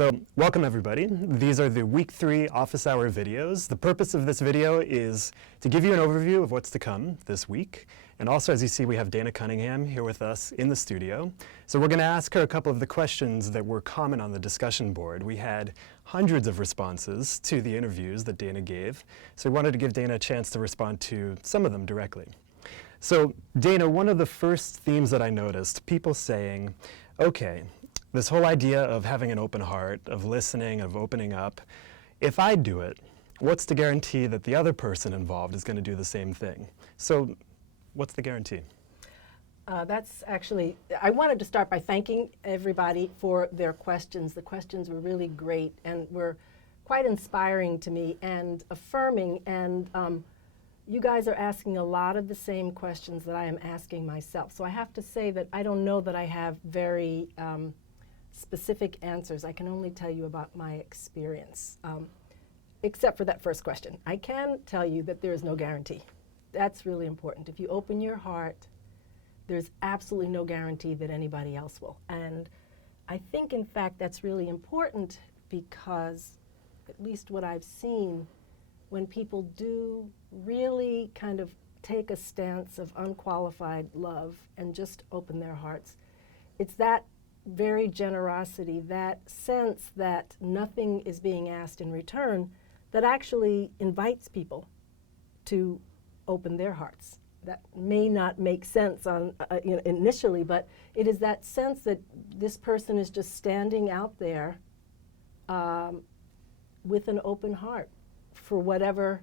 So, welcome everybody. These are the week 3 office hour videos. The purpose of this video is to give you an overview of what's to come this week. And also, as you see, we have Dana Cunningham here with us in the studio. So we're going to ask her a couple of the questions that were common on the discussion board. We had hundreds of responses to the interviews that Dana gave. So we wanted to give Dana a chance to respond to some of them directly. So Dana, one of the first themes that I noticed, people saying, okay, this whole idea of having an open heart, of listening, of opening up, if I do it, what's the guarantee that the other person involved is going to do the same thing? So what's the guarantee? That's actually, I wanted to start by thanking everybody for their questions. The questions were really great and were quite inspiring to me and affirming, and you guys are asking a lot of the same questions that I am asking myself. So I have to say that I don't know that I have very specific answers. I can only tell you about my experience, except for that first question. I can tell you that there is no guarantee. That's really important. If you open your heart, there's absolutely no guarantee that anybody else will. And I think, in fact, that's really important because, at least what I've seen, when people do really kind of take a stance of unqualified love and just open their hearts, it's that very generosity, that sense that nothing is being asked in return, that actually invites people to open their hearts. That may not make sense on initially, but it is that sense that this person is just standing out there with an open heart for whatever,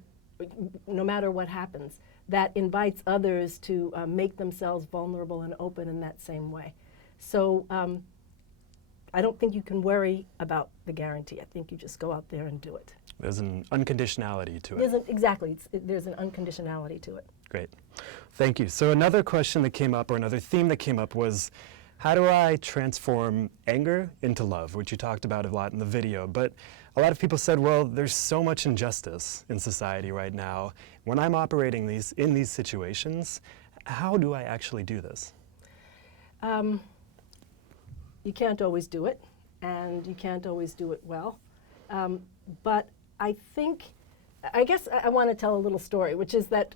no matter what happens, that invites others to make themselves vulnerable and open in that same way. So I don't think you can worry about the guarantee. I think you just go out there and do it. There's an unconditionality to it. Exactly. There's an unconditionality to it. Great. Thank you. So another question that came up, or another theme that came up, was how do I transform anger into love, which you talked about a lot in the video. But a lot of people said, well, there's so much injustice in society right now. When I'm operating in these situations, how do I actually do this? You can't always do it, and you can't always do it well. But I guess I want to tell a little story, which is that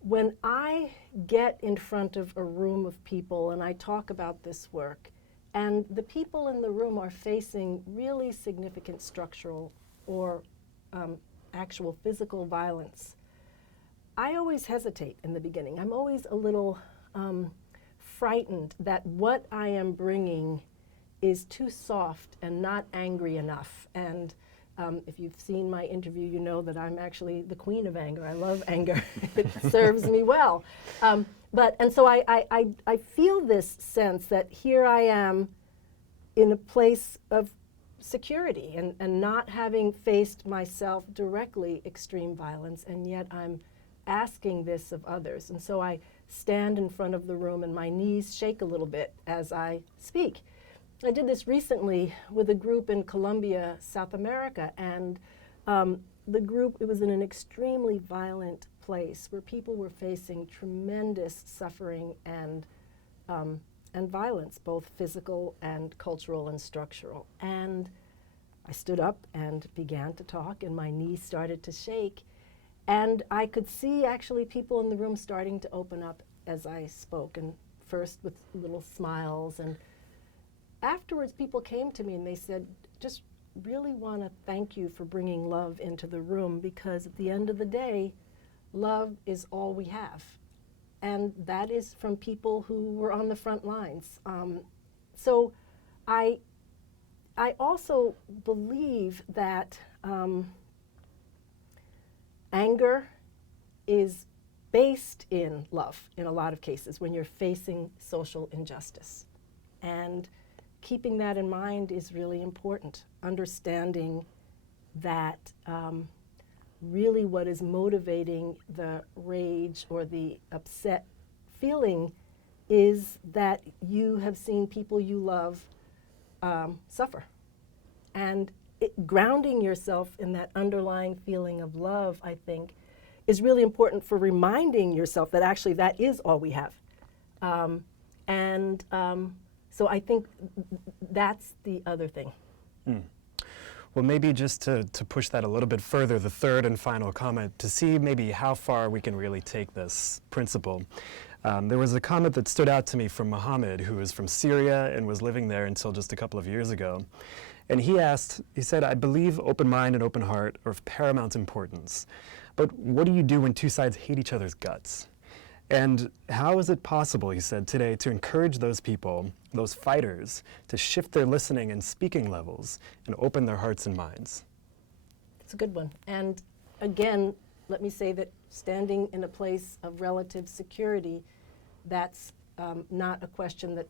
when I get in front of a room of people and I talk about this work, and the people in the room are facing really significant structural or actual physical violence, I always hesitate in the beginning. I'm always a little frightened that what I am bringing is too soft and not angry enough. And if you've seen my interview, you know that I'm actually the queen of anger. I love anger. It serves me well. And so I feel this sense that here I am in a place of security and not having faced myself directly extreme violence, and yet I'm asking this of others. And so I stand in front of the room and my knees shake a little bit as I speak. I did this recently with a group in Colombia, South America, and the group, it was in an extremely violent place where people were facing tremendous suffering and violence, both physical and cultural and structural. And I stood up and began to talk, and my knees started to shake. And I could see actually people in the room starting to open up as I spoke, and first with little smiles. And afterwards, people came to me and they said, just really want to thank you for bringing love into the room, because at the end of the day, love is all we have. And that is from people who were on the front lines. So I also believe that anger is based in love in a lot of cases when you're facing social injustice. And keeping that in mind is really important. Understanding that really what is motivating the rage or the upset feeling is that you have seen people you love suffer. And grounding yourself in that underlying feeling of love, I think, is really important for reminding yourself that actually that is all we have. So I think that's the other thing. Well, maybe just to push that a little bit further, the third and final comment, to see maybe how far we can really take this principle. There was a comment that stood out to me from Mohammed, who is from Syria and was living there until just a couple of years ago. And he said, I believe open mind and open heart are of paramount importance. But what do you do when two sides hate each other's guts? And how is it possible, he said today, to encourage those people, those fighters, to shift their listening and speaking levels and open their hearts and minds? It's a good one. And again, let me say that standing in a place of relative security, that's not a question that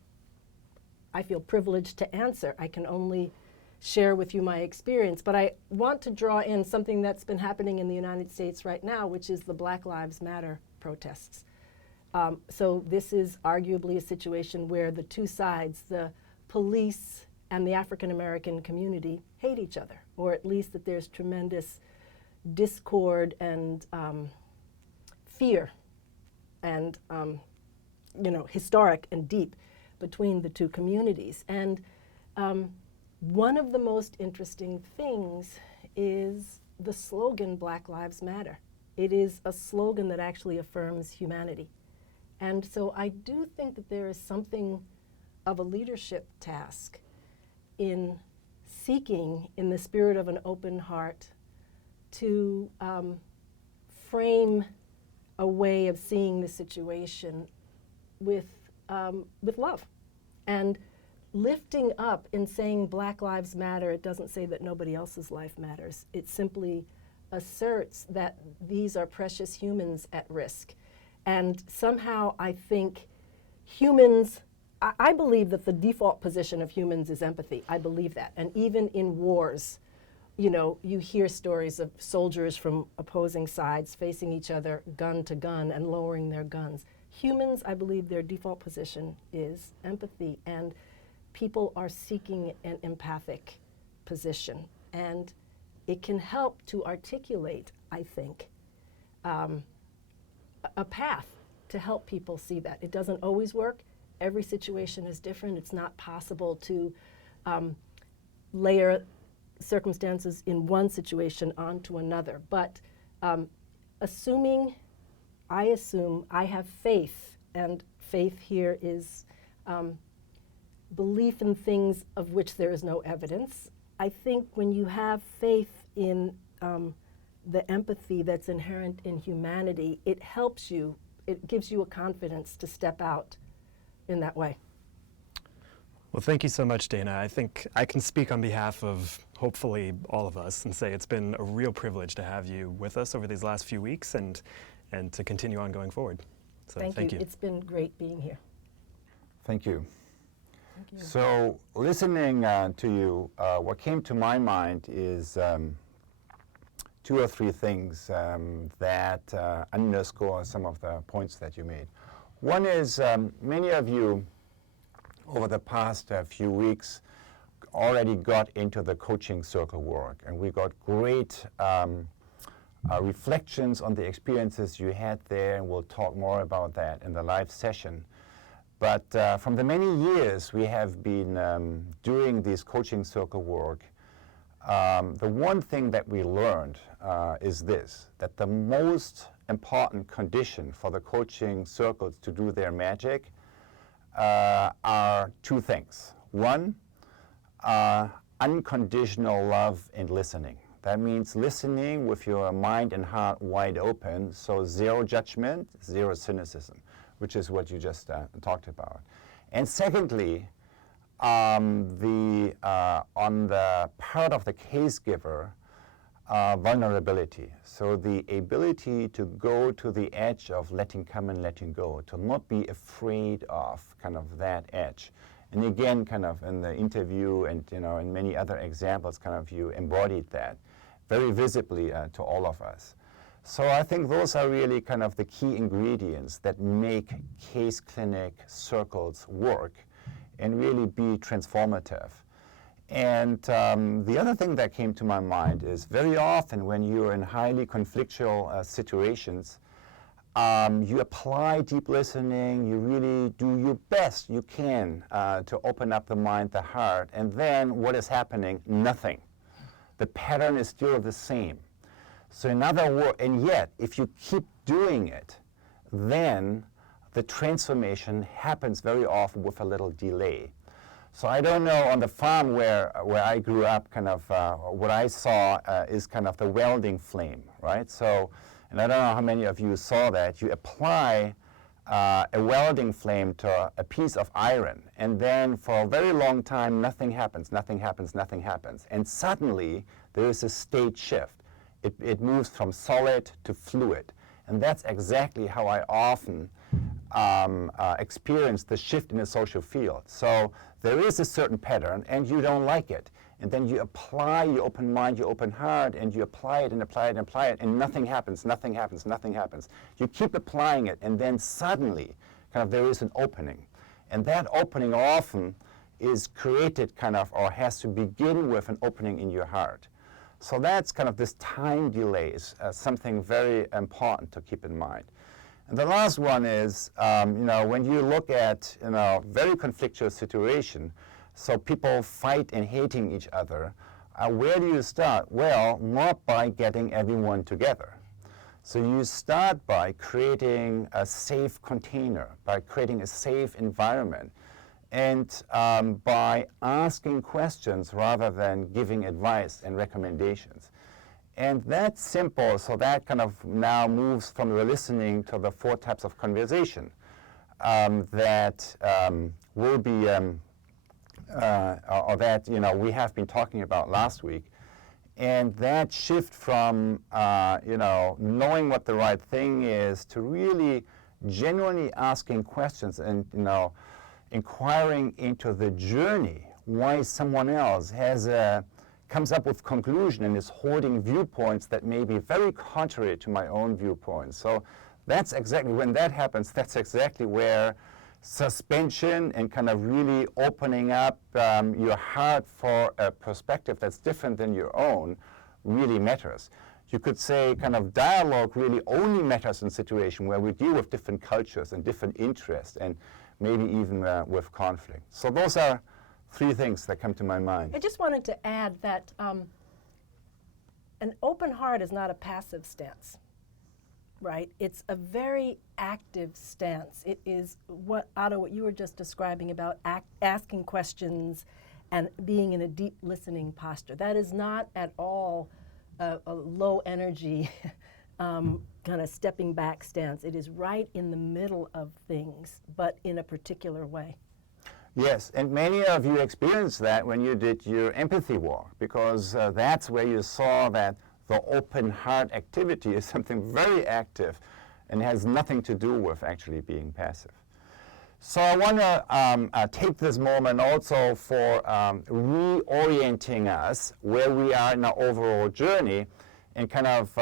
I feel privileged to answer. I can only share with you my experience. But I want to draw in something that's been happening in the United States right now, which is the Black Lives Matter protests. So this is arguably a situation where the two sides, the police and the African American community, hate each other, or at least that there's tremendous discord and fear and historic and deep between the two communities. And one of the most interesting things is the slogan Black Lives Matter. It is a slogan that actually affirms humanity. And so I do think that there is something of a leadership task in seeking, in the spirit of an open heart, to frame a way of seeing the situation with love. And lifting up in saying Black Lives Matter, it doesn't say that nobody else's life matters. It simply asserts that these are precious humans at risk. And somehow I think humans, I believe that the default position of humans is empathy. I believe that. And even in wars, you hear stories of soldiers from opposing sides facing each other gun to gun and lowering their guns. Humans, I believe their default position is empathy, and people are seeking an empathic position. And it can help to articulate, I think, a path to help people see that. It doesn't always work. Every situation is different. It's not possible to layer circumstances in one situation onto another. But I assume I have faith, and faith here is belief in things of which there is no evidence. I think when you have faith in the empathy that's inherent in humanity, it helps you, it gives you a confidence to step out in that way. Well, thank you so much, Dana. I think I can speak on behalf of hopefully all of us and say it's been a real privilege to have you with us over these last few weeks and to continue on going forward. So thank you. It's been great being here. Thank you. Thank you. So listening to you, what came to my mind is two or three things that underscore some of the points that you made. One is many of you over the past few weeks already got into the coaching circle work, and we got great reflections on the experiences you had there, and we'll talk more about that in the live session. But from the many years we have been doing this coaching circle work, the one thing that we learned is this, that the most important condition for the coaching circles to do their magic are two things. One, unconditional love and listening. That means listening with your mind and heart wide open, so zero judgment, zero cynicism, which is what you just talked about. And secondly, on the part of the case giver, vulnerability. So the ability to go to the edge of letting come and letting go, to not be afraid of kind of that edge. And again, kind of in the interview and in many other examples, kind of you embodied that very visibly to all of us. So I think those are really kind of the key ingredients that make case clinic circles work and really be transformative. And the other thing that came to my mind is very often when you're in highly conflictual situations, you apply deep listening, you really do your best you can to open up the mind, the heart, and then what is happening? Nothing. The pattern is still the same. So in other words, and yet, if you keep doing it, then the transformation happens very often with a little delay. So I don't know, on the farm where I grew up, kind of what I saw is kind of the welding flame, right? So, and I don't know how many of you saw that. You apply a welding flame to a piece of iron, and then for a very long time, nothing happens, nothing happens, nothing happens. And suddenly, there is a state shift. It moves from solid to fluid. And that's exactly how I often experience the shift in the social field. So there is a certain pattern, and you don't like it. And then you apply your open mind, your open heart, and you apply it and apply it and apply it, and nothing happens, nothing happens, nothing happens. You keep applying it, and then suddenly, kind of, there is an opening. And that opening often is created kind of, or has to begin with an opening in your heart. So that's kind of this time delay is something very important to keep in mind. And the last one is, when you look at, very conflictual situation, so people fight and hating each other, where do you start? Well, not by getting everyone together. So you start by creating a safe container, by creating a safe environment, and by asking questions rather than giving advice and recommendations. And that's simple, so that kind of now moves from the listening to the 4 types of conversation that will be, or that we have been talking about last week. And that shift from knowing what the right thing is to really genuinely asking questions and inquiring into the journey, why someone else comes up with conclusion and is holding viewpoints that may be very contrary to my own viewpoints. So that's exactly, when that happens, that's exactly where suspension and kind of really opening up your heart for a perspective that's different than your own really matters. You could say kind of dialogue really only matters in situations where we deal with different cultures and different interests and maybe even with conflict. So those are 3 things that come to my mind. I just wanted to add that an open heart is not a passive stance, right? It's a very active stance. It is Otto, what you were just describing about asking questions and being in a deep listening posture. That is not at all a low energy kind of stepping back stance. It is right in the middle of things, but in a particular way. Yes, and many of you experienced that when you did your empathy walk, because that's where you saw that the open heart activity is something very active and has nothing to do with actually being passive. So I want to take this moment also for reorienting us where we are in our overall journey, and kind of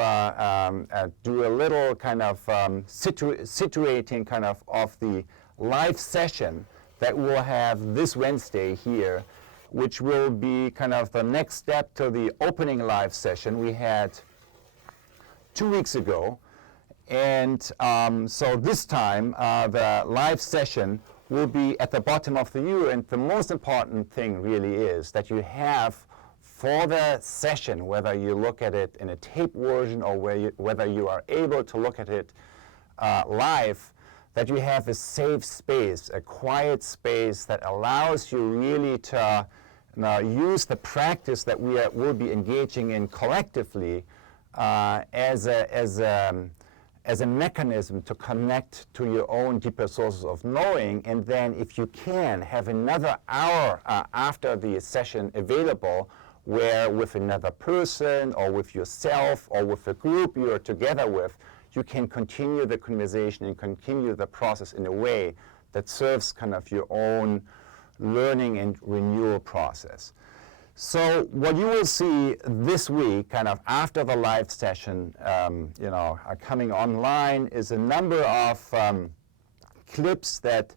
do a little kind of situating kind of the live session that we'll have this Wednesday here, which will be kind of the next step to the opening live session we had 2 weeks ago. And so this time, the live session will be at the bottom of the U, and the most important thing really is that you have for the session, whether you look at it in a tape version or whether you are able to look at it live, that you have a safe space, a quiet space that allows you really to use the practice that will be engaging in collectively as a mechanism to connect to your own deeper sources of knowing. And then if you can, have another hour after the session available where with another person or with yourself or with a group you are together with, you can continue the conversation and continue the process in a way that serves kind of your own learning and renewal process. So what you will see this week, kind of after the live session, coming online, is a number of clips that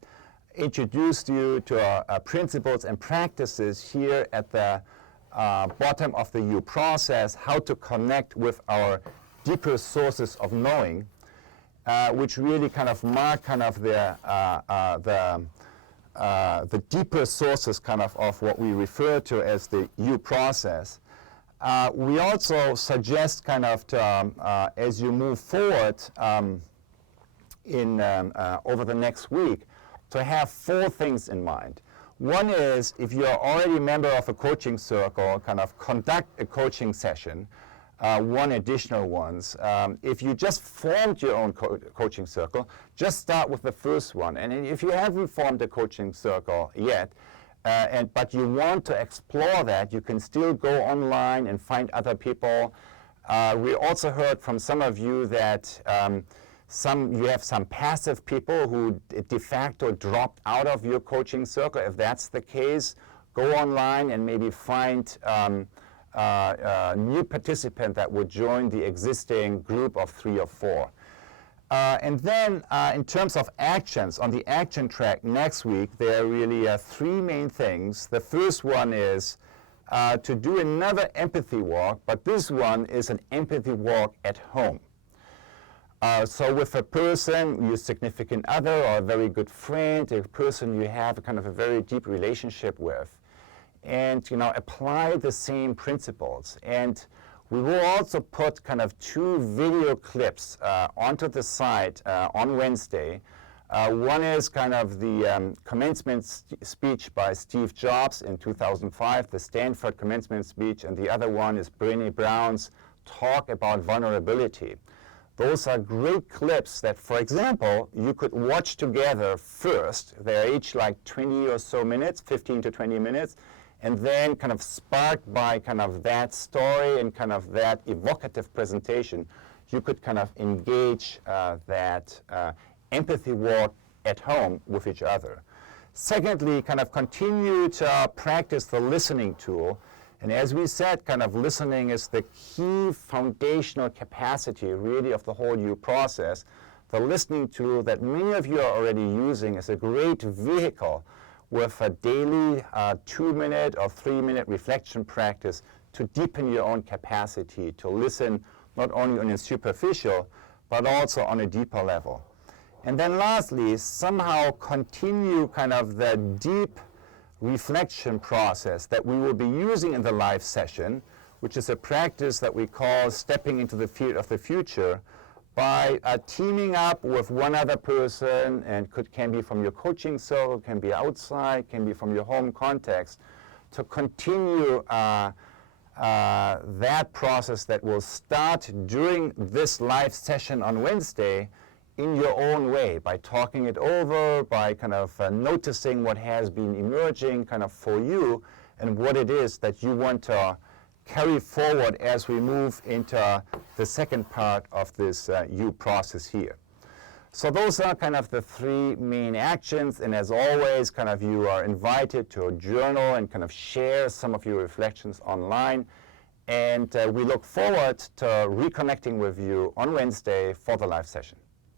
introduced you to principles and practices here at the bottom of the U process, how to connect with our deeper sources of knowing. which really kind of mark kind of the deeper sources kind of what we refer to as the U process. We also suggest kind of to, as you move forward over the next week, to have 4 things in mind. One is, if you're already a member of a coaching circle, kind of conduct a coaching session, one additional ones. If you just formed your own coaching circle, just start with the first one. And if you haven't formed a coaching circle yet, but you want to explore that, you can still go online and find other people. We also heard from some of you that you have some passive people who de facto dropped out of your coaching circle. If that's the case, go online and maybe find a new participant that would join the existing group of 3 or 4. And then in terms of actions, on the action track next week, there are really 3 main things. The first one is to do another empathy walk, but this one is an empathy walk at home. So with a person, your significant other or a very good friend, a person you have kind of a very deep relationship with, and apply the same principles. And we will also put kind of 2 video clips onto the site on Wednesday. One is kind of the commencement speech by Steve Jobs in 2005, the Stanford commencement speech, and the other one is Brené Brown's talk about vulnerability. Those are great clips that, for example, you could watch together first. They're each like 20 or so minutes, 15 to 20 minutes, and then kind of sparked by kind of that story and kind of that evocative presentation, you could kind of engage that empathy walk at home with each other. Secondly, kind of continue to practice the listening tool. And as we said, kind of listening is the key foundational capacity really of the whole U process. The listening tool that many of you are already using is a great vehicle with a daily 2-minute or 3-minute reflection practice to deepen your own capacity to listen not only on a superficial but also on a deeper level. And then lastly, somehow continue kind of the deep reflection process that we will be using in the live session, which is a practice that we call stepping into the field of the future, by teaming up with one other person, and can be from your coaching circle, can be outside, can be from your home context, to continue that process that will start during this live session on Wednesday in your own way, by talking it over, by kind of noticing what has been emerging kind of for you and what it is that you want to carry forward as we move into the second part of this U process here. So those are kind of the 3 main actions, and as always, kind of you are invited to journal and kind of share some of your reflections online. And we look forward to reconnecting with you on Wednesday for the live session.